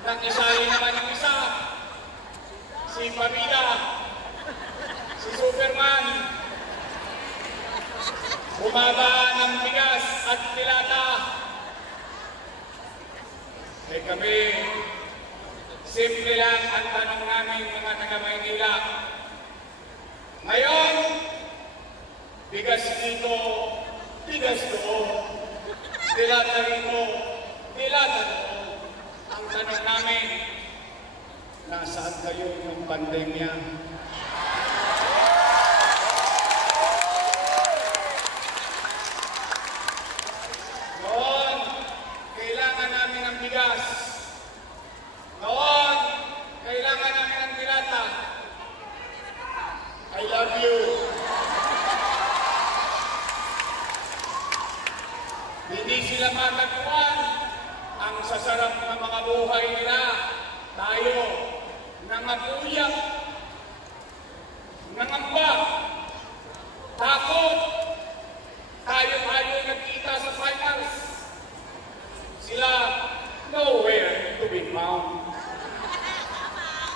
Nang isahin naman yung isa, si Pamila, si Superman, bumaba ng bigas at dilata. Eh kami, simple lang ang tanong namin mga taga-Maynila. Ngayon, bigas dito, bigas doon. Dilata rito, dilata doon. Ang tanong namin, nasaan kayo yung pandemya? Noon, kailangan namin ng bigas. Noon, kailangan namin ng dilata. I love you. Hindi sila matagpuan ang sasarap ng mga buhay nila. Tayo, nangabuyak, nangamba, takot. Tayo nagkita sa finals. Sila, nowhere to be found.